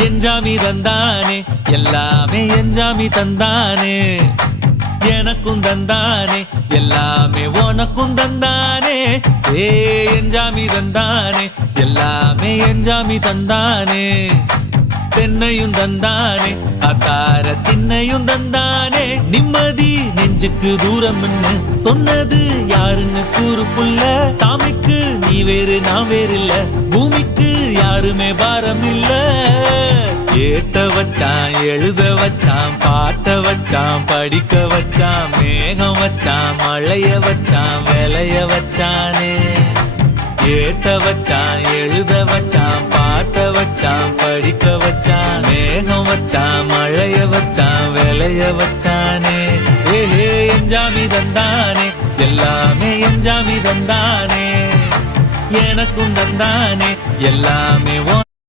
எஞ்சாமி தந்தானே எல்லாமே எஞ்சாமி தந்தானே எனக்கும் தந்தானே எல்லாமே உனக்கும் தந்தானே ஏ எஞ்சாமி தந்தானே எல்லாமே எஞ்சாமி தந்தானே தென்னையும் தந்தானே அத்தார திண்ணையும் தந்தானே நிம்மதி நெஞ்சுக்கு தூரம் சொன்னது யாருன்னு கூறு புள்ள சாமிக்கு நீ வேறு நான் வேறு இல்ல பூமிக்கு யாருமே பாரம் இல்ல ஏத்த வச்சான் எழுத வச்சான் பாட்ட வச்சான் படிக்க வச்சான் மேகம் வச்சான் மழைய வச்சான் விளைய வச்சானே ஏத்த வச்சான் எழுத வச்சான் பாட்ட வச்சான் படிக்க வச்சான் மேகம் வச்சான் மழைய வச்சான் விளைய வச்சானே ஏஹே எஞ்சாமி தந்தானே எல்லாமே எஞ்சாமி தந்தானே எனக்கும் தந்தானே எல்லாமே